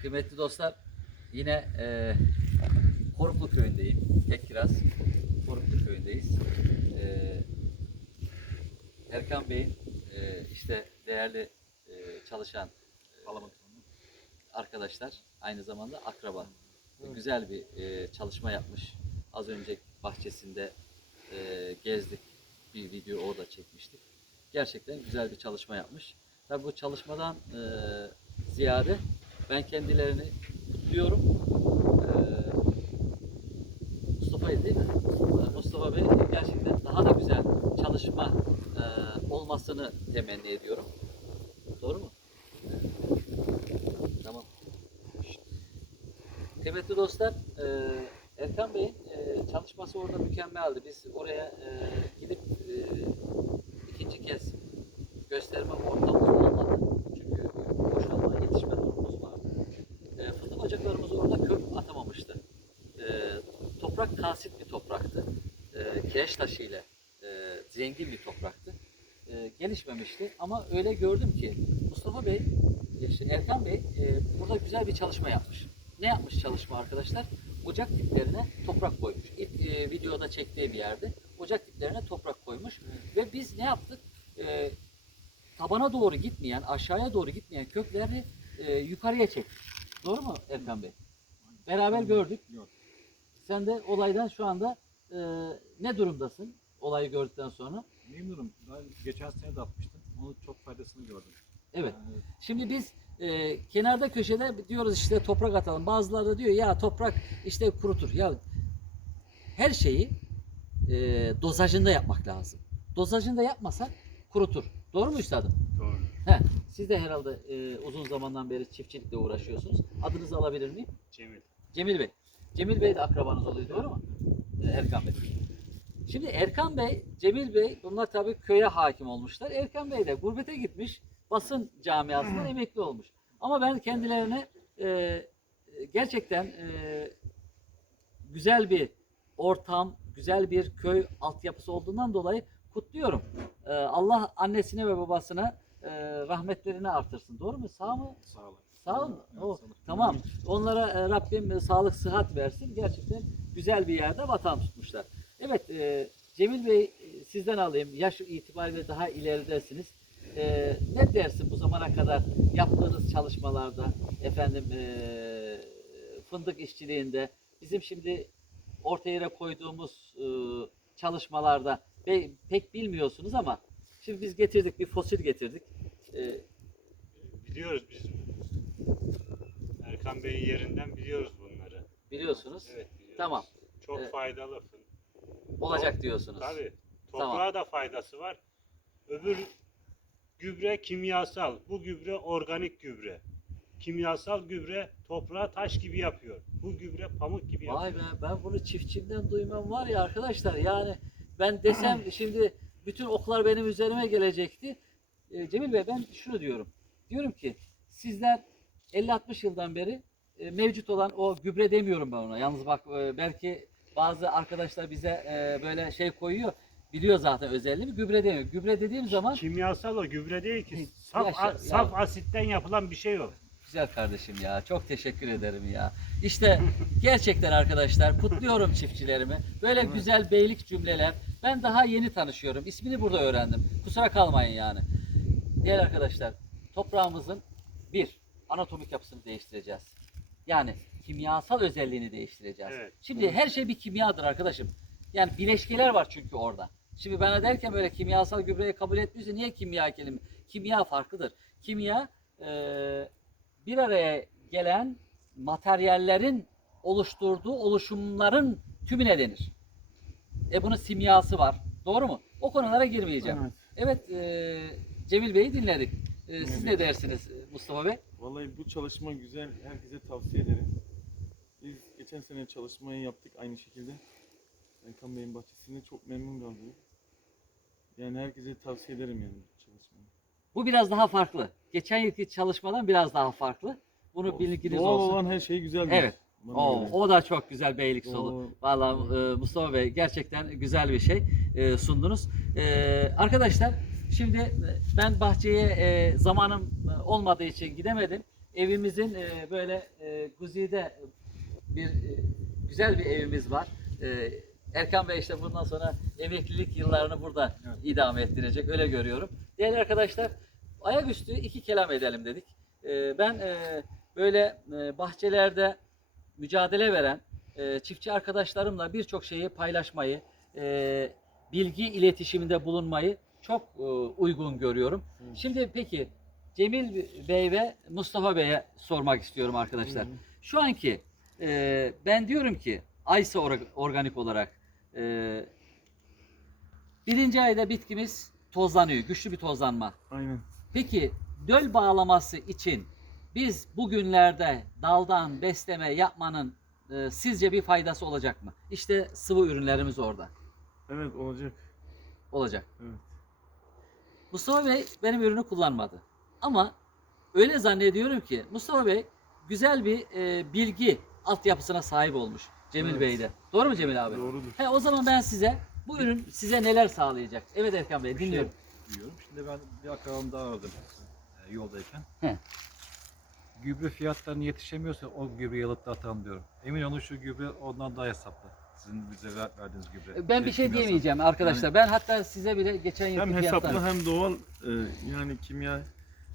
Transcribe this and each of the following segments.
Kıymetli dostlar, yine e, Koruklu köyündeyim. Tekkiraz, Koruklu köyündeyiz. E, Erkan Bey'in e, işte değerli e, çalışan e, arkadaşlar, aynı zamanda akraba. Güzel bir e, çalışma yapmış. Az önce bahçesinde e, gezdik. Bir video orada çekmiştik. Gerçekten güzel bir çalışma yapmış. Tabii bu çalışmadan e, ziyade ben kendilerini kutluyorum. E, Mustafa'yı değil mi? Mustafa Bey gerçekten daha da güzel çalışma e, olmasını temenni ediyorum. Doğru mu? Tamam. Kıymetli dostlar, e, Erkan Bey'in e, çalışması orada mükemmeldi. Biz oraya e, gidip e, ikinci kez gösterme ortamımız olmadı. Çünkü boşalma, yetişme durumumuz vardı. E, fındık ocaklarımız orada kök atamamıştı. E, toprak kasit bir topraktı. E, kireç taşı ile e, zengin bir topraktı. E, gelişmemişti ama öyle gördüm ki Mustafa Bey, işte Erkan Bey e, burada güzel bir çalışma yapmış. Ne yapmış çalışma arkadaşlar? Ocak diplerine toprak koymuş. İlk e, videoda çektiği bir yerde ocak diplerine toprak koymuş ve biz ne yaptık? E, tabana doğru gitmeyen, aşağıya doğru gitmeyen kökleri e, yukarıya çektik. Doğru mu Erkan Bey? Beraber gördük. Yok. Sen de olaydan şu anda e, ne durumdasın? Olayı gördükten sonra. Memnunum. Ben geçen sene de atmıştım. Onun çok faydasını gördüm. Evet. Yani Şimdi biz e, kenarda köşede diyoruz işte toprak atalım. Bazıları da diyor ya toprak işte kurutur. Ya her şeyi e, dozajında yapmak lazım. Dozajında yapmasak kurutur. Doğru mu üstadım? doğru. He, siz de herhalde e, uzun zamandan beri çiftçilikle uğraşıyorsunuz. Adınızı alabilir miyim? Cemil. Cemil Bey. Cemil Bey de akrabanız oluyor doğru mu? Ee, Erkan Bey. Şimdi Erkan Bey, Cemil Bey bunlar tabii köye hakim olmuşlar. Erkan Bey de gurbete gitmiş. Basın camiasından emekli olmuş. Ama ben kendilerine e, gerçekten e, güzel bir ortam, güzel bir köy altyapısı olduğundan dolayı kutluyorum. E, Allah annesine ve babasına e, rahmetlerini artırsın. Doğru mu? Sağ mı? Sağ olun. Sağ olun. Evet, Oh, tamam. Onlara e, Rabbim e, sağlık, sıhhat versin. Gerçekten güzel bir yerde vatan tutmuşlar. Evet, e, Cemil Bey e, sizden alayım. Yaş itibariyle daha ileridesiniz. E, ne dersin bu zamana kadar yaptığınız çalışmalarda, efendim e, fındık işçiliğinde, bizim şimdi ortaya yere koyduğumuz e, çalışmalarda pe- pek bilmiyorsunuz ama şimdi biz getirdik, bir fosil getirdik. E, Biliyoruz biz. Erkan Bey'in yerinden biliyoruz bunları. biliyorsunuz. Evet biliyoruz. Tamam. Çok Evet. faydalı. Olacak diyorsunuz. Tabii. Toprağa Tamam. da faydası var. Öbür gübre kimyasal. Bu gübre organik gübre. Kimyasal gübre toprağı taş gibi yapıyor. Bu gübre pamuk gibi yapıyor. Vay be ben bunu çiftçimden duymam var ya arkadaşlar yani ben desem şimdi bütün oklar benim üzerime gelecekti. Ee, Cemil Bey ben şunu diyorum. Diyorum ki sizler 50-60 yıldan beri e, mevcut olan o gübre demiyorum ben ona. Yalnız bak e, belki bazı arkadaşlar bize e, böyle şey koyuyor. Biliyor zaten özelliğini. Gübre demiyor. Gübre dediğim zaman Kimyasal o gübre değil ki. Saf, Yaşa, a- ya. saf asitten yapılan bir şey o. Güzel kardeşim ya. Çok teşekkür ederim ya. İşte gerçekten arkadaşlar kutluyorum çiftçilerimi. Böyle güzel beylik cümleler. Ben daha yeni tanışıyorum. İsmini burada öğrendim. Kusura kalmayın yani. Diğer arkadaşlar toprağımızın bir anatomik yapısını değiştireceğiz. Yani kimyasal özelliğini değiştireceğiz. Evet. Şimdi her şey bir kimyadır arkadaşım. Yani bileşkeler var çünkü orada. Şimdi bana derken böyle kimyasal gübreyi kabul etmiyorsa niye kimya kelime? Kimya farklıdır. Kimya eee bir araya gelen materyallerin oluşturduğu oluşumların tümüne denir. E bunun simyası var. Doğru mu? O konulara girmeyeceğim. Evet. Evet, e, Cemil Bey'i dinledik. E, siz ne dersiniz e, Mustafa Bey? Vallahi bu çalışma güzel. Herkese tavsiye ederim. Biz geçen sene çalışmayı yaptık aynı şekilde. Erkan Bey'in bahçesinde çok memnun kaldık. Yani herkese tavsiye ederim yani çalışmayı. Bu biraz daha farklı. Geçen yılki çalışmadan biraz daha farklı. Bunu bilginiz Doğal olsun. olan her şey güzeldir. Evet. Göre. o da çok güzel beylik O- solu. Vallahi e, Mustafa Bey gerçekten güzel bir şey e, sundunuz. E, arkadaşlar şimdi e, ben bahçeye e, zamanım e, olmadığı için gidemedim. Evimizin e, böyle e, Guzi'de bir e, güzel bir evimiz var. E, Erkan Bey işte bundan sonra emeklilik yıllarını burada Evet. idame ettirecek öyle görüyorum. Değerli arkadaşlar ayaküstü iki kelam edelim dedik. E, ben e, böyle e, bahçelerde mücadele veren e, çiftçi arkadaşlarımla birçok şeyi paylaşmayı, e, bilgi iletişiminde bulunmayı çok e, uygun görüyorum. Şimdi peki Cemil Bey ve Mustafa Bey'e sormak istiyorum arkadaşlar. Şu anki e, ben diyorum ki Aysa Or- organik olarak e, birinci ayda bitkimiz tozlanıyor. Güçlü bir tozlanma. Aynen. Peki döl bağlaması için biz bugünlerde daldan besleme yapmanın e, sizce bir faydası olacak mı? İşte sıvı ürünlerimiz orada Evet olacak. olacak. Evet. Mustafa Bey benim ürünü kullanmadı. Ama öyle zannediyorum ki Mustafa Bey güzel bir e, bilgi altyapısına sahip olmuş Cemil Evet. Bey'de. Doğru mu Cemil abi? Doğrudur. He, o zaman ben size bu ürün size neler sağlayacak? Evet Erkan Bey Bir şey dinliyorum. diyorum. Şimdi ben bir akrabam daha aradım e, yoldayken. He. Gübre fiyatlarına yetişemiyorsa o gübreyi alıp da atalım diyorum. Emin olun şu gübre ondan daha hesaplı. Sizin bize ver- verdiğiniz gübre. Ben bir şey Kimyasal. diyemeyeceğim arkadaşlar. Ben hatta size bile geçen yılki Hem hesaplı fiyatlar- hem doğal e, yani kimya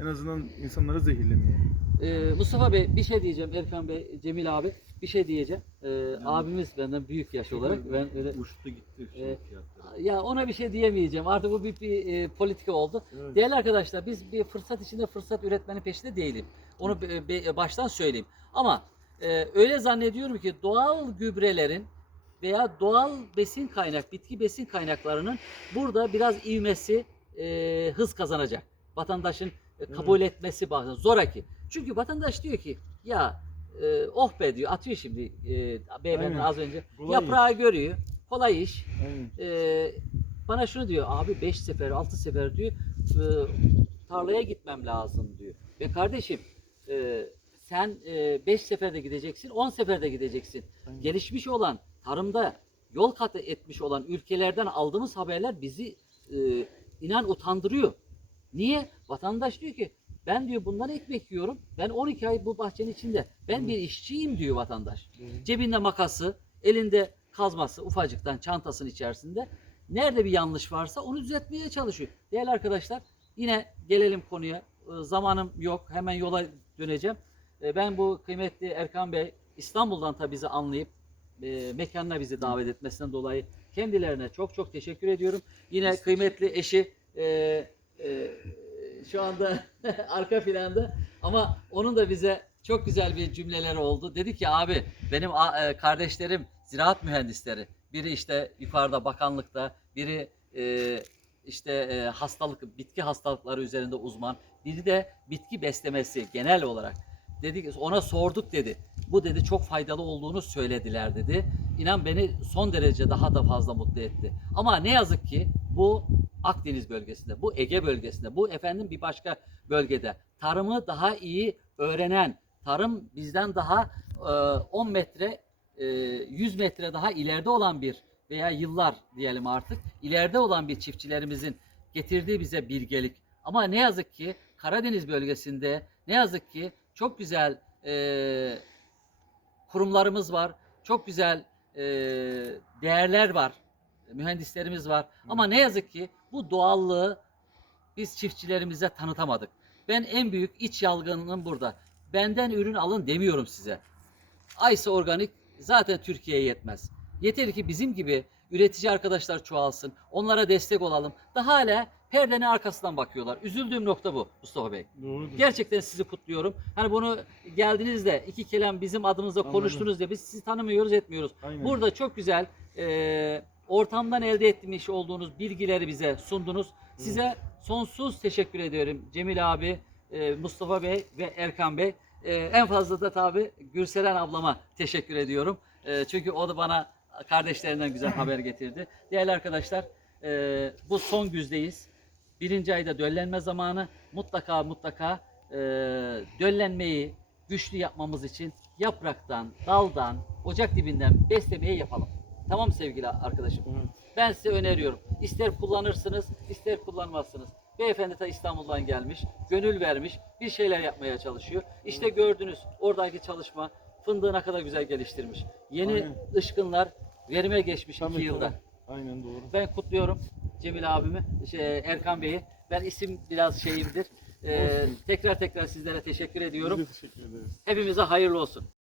en azından insanları zehirlemiyor. Ee, Mustafa Bey bir şey diyeceğim Erkan Bey, Cemil abi bir şey diyeceğim. Ee, abimiz benden büyük yaş olarak ben öyle Uçtu gitti Ee, fiyatları. ya ona bir şey diyemeyeceğim. Artık bu bir, bir e, politika oldu. Evet. Değerli arkadaşlar biz bir fırsat içinde fırsat üretmenin peşinde değilim. Onu be- be- baştan söyleyeyim. Ama e, öyle zannediyorum ki doğal gübrelerin veya doğal besin kaynak, bitki besin kaynaklarının burada biraz ivmesi e, hız kazanacak. Vatandaşın e, kabul etmesi bazı zoraki. Çünkü vatandaş diyor ki ya e, oh be diyor atıyor şimdi e, beyefendi az önce Kolay yaprağı görüyor kolay iş ee, bana şunu diyor abi 5 sefer 6 sefer diyor e, tarlaya gitmem lazım diyor. Ve kardeşim e, sen 5 seferde gideceksin 10 seferde gideceksin. Aynen. Gelişmiş olan tarımda yol kat etmiş olan ülkelerden aldığımız haberler bizi e, inan utandırıyor. Niye? Vatandaş diyor ki ben diyor bundan ekmek yiyorum. Ben 12 ay bu bahçenin içinde. Ben bir işçiyim diyor vatandaş. Cebinde makası, elinde kazması ufacıktan çantasının içerisinde. Nerede bir yanlış varsa onu düzeltmeye çalışıyor. Değerli arkadaşlar yine gelelim konuya. Ee, Zamanım yok. Hemen yola döneceğim. Ee, Ben bu kıymetli Erkan Bey İstanbul'dan tabii bizi anlayıp e, mekanına bizi davet etmesinden dolayı kendilerine çok çok teşekkür ediyorum. Yine kıymetli eşi e, e, şu anda arka planda ama onun da bize çok güzel bir cümleleri oldu. Dedi ki abi benim e, kardeşlerim ziraat mühendisleri. Biri işte yukarıda bakanlıkta, biri e, işte e, hastalık, bitki hastalıkları üzerinde uzman. Biri de bitki beslemesi genel olarak. Dedi ona sorduk dedi. Bu dedi çok faydalı olduğunu söylediler dedi. İnan beni son derece daha da fazla mutlu etti. Ama ne yazık ki bu Akdeniz bölgesinde, bu Ege bölgesinde, bu efendim bir başka bölgede tarımı daha iyi öğrenen, tarım bizden daha e, 10 metre, e, 100 metre daha ileride olan bir veya yıllar diyelim artık ileride olan bir çiftçilerimizin getirdiği bize bilgelik. Ama ne yazık ki Karadeniz bölgesinde ne yazık ki çok güzel e, kurumlarımız var, çok güzel e, değerler var, mühendislerimiz var. Ama ne yazık ki bu doğallığı biz çiftçilerimize tanıtamadık. Ben en büyük iç yalgınlığım burada. Benden ürün alın demiyorum size. Aysa Organik zaten Türkiye'ye yetmez. Yeter ki bizim gibi üretici arkadaşlar çoğalsın. Onlara destek olalım. Daha hala perdenin arkasından bakıyorlar. Üzüldüğüm nokta bu Mustafa Bey. Doğrudur. Gerçekten sizi kutluyorum. Hani bunu geldiğinizde iki kelam bizim adımızda konuştunuz diye biz sizi tanımıyoruz etmiyoruz. Aynen. Burada çok güzel e, ortamdan elde etmiş olduğunuz bilgileri bize sundunuz. Size sonsuz teşekkür ediyorum Cemil abi, e, Mustafa Bey ve Erkan Bey. E, en fazla da tabi Gürselen ablama teşekkür ediyorum. E, çünkü o da bana kardeşlerinden güzel haber getirdi. Değerli arkadaşlar bu son güzdeyiz. Birinci ayda döllenme zamanı mutlaka mutlaka döllenmeyi, güçlü yapmamız için yapraktan, daldan, ocak dibinden beslemeyi yapalım. Tamam sevgili arkadaşım? Evet. Ben size öneriyorum. İster kullanırsınız, ister kullanmazsınız. Beyefendi ta İstanbul'dan gelmiş, gönül vermiş, bir şeyler yapmaya çalışıyor. İşte gördünüz oradaki çalışma fındığına kadar güzel geliştirmiş. Yeni Aynen. ışkınlar verime geçmiş Tabii, iki yılda. tabii. Aynen doğru. Ben kutluyorum Cemil abimi, şey, Erkan Bey'i. Ben isim biraz şeyimdir. Ee, tekrar tekrar sizlere teşekkür ediyorum. Biz de teşekkür ederiz. Hepimize hayırlı olsun.